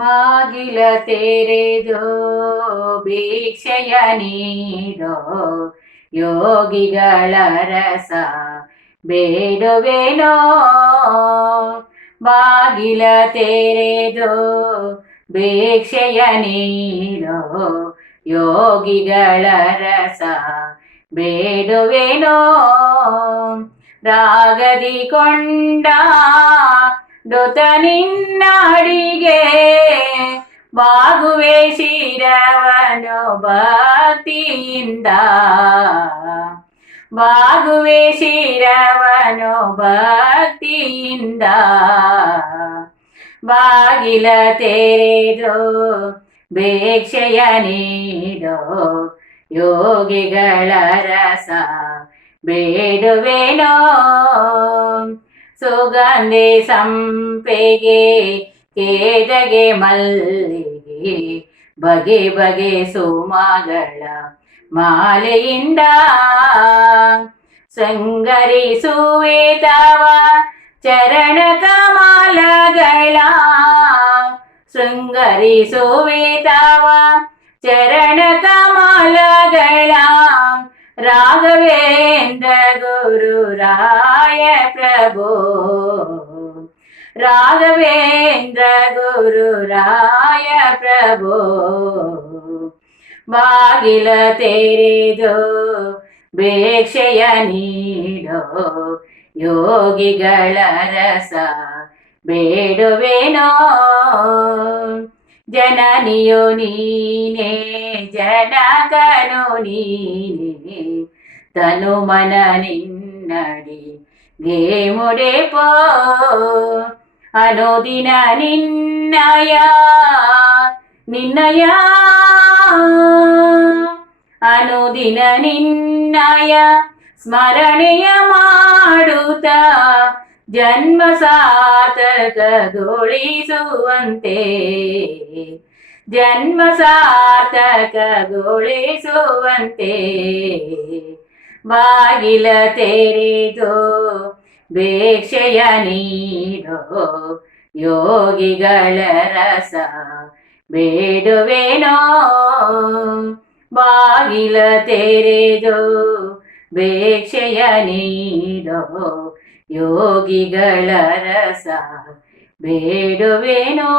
ಬಾಗಿಲ ತೆರೆದೋ ಭಿಕ್ಷೆಯ ನೀಡೋ ಯೋಗಿಗಳ ರಸ ಬೇಡುವೆನೋ. ಬಾಗಿಲ ತೆರೆದೋ ಭಿಕ್ಷೆಯ ನೀಡೋ ಯೋಗಿಗಳ ರಸ ಬೇಡುವೆನೋ. ರಾಗದಿ ಕೊಂಡ ಡುತ ನಿನ್ನಡಿಗೆ ಬಾಗುವೆ ಶಿರವನು ಭಕ್ತಿಯಿಂದ. ಬಾಗುವೆ ಶಿರವನು ಭಕ್ತಿಯಿಂದ. ಬಾಗಿಲ ತೆರೆದೋ ಭಿಕ್ಷೆಯ ನೀಡೋ ಯೋಗಿಗಳ ರಸ ಬೇಡುವೆನೋ. ಸುಗಂಧಿ ಸಂಪೆಗೆ ಕೇದಗೆ ಮಲ್ಲಿಗೆ ಬಗೆ ಬಗೆ ಸುಮಗಳ ಮಾಲೆಯಿಂದ ಶೃಂಗರಿಸುವೆ ತವ ಚರಣ ಕಮಲಗಳ. ಶೃಂಗರಿಸುವೆ ತವ ಚರಣ ಕಮಲಗಳ. ರಾಘವೇಂದ್ರ ಗುರುರಾಯ ಪ್ರಭೋ. ರಾಘವೇಂದ್ರ ಗುರುರಾಯ ಪ್ರಭೋ. ಬಾಗಿಲ ತೆರೆದೋ ಭಿಕ್ಷೆಯ ನೀಡೋ ಯೋಗಿಗಳ ರಸ ಬೇಡುವೆನೋ. ಜನನಿಯು ನೀನೇ ಜನಕನು ನೀನೇ ತನು ಮನ ನಿನ್ನಡಿಗೆ ಮುಡೆಪೋ. ಅನುದಿನ ನಿನ್ನಯ ನಿನ್ನಯ ಅನುದಿನ ನಿನ್ನಯ ಸ್ಮರಣೆಯ ಮಾಡುತ್ತ ಜನ್ಮ ಸಾರ್ಥಕಗೊಳಿಸುವಂತೆ. ಜನ್ಮ ಸಾರ್ಥಕಗೊಳಿಸುವಂತೆ. ಬಾಗಿಲ ತೆರೆದೋ ಭಿಕ್ಷೆಯ ನೀಡೋ ಯೋಗಿಗಳ ರಸ ಬೇಡುವೆನೋ. ಬಾಗಿಲ ತೆರೆದೋ ಭಿಕ್ಷೆಯ ನೀಡೋ ಯೋಗಿಗಳ ರಸ ಬೇಡುವೆನೋ.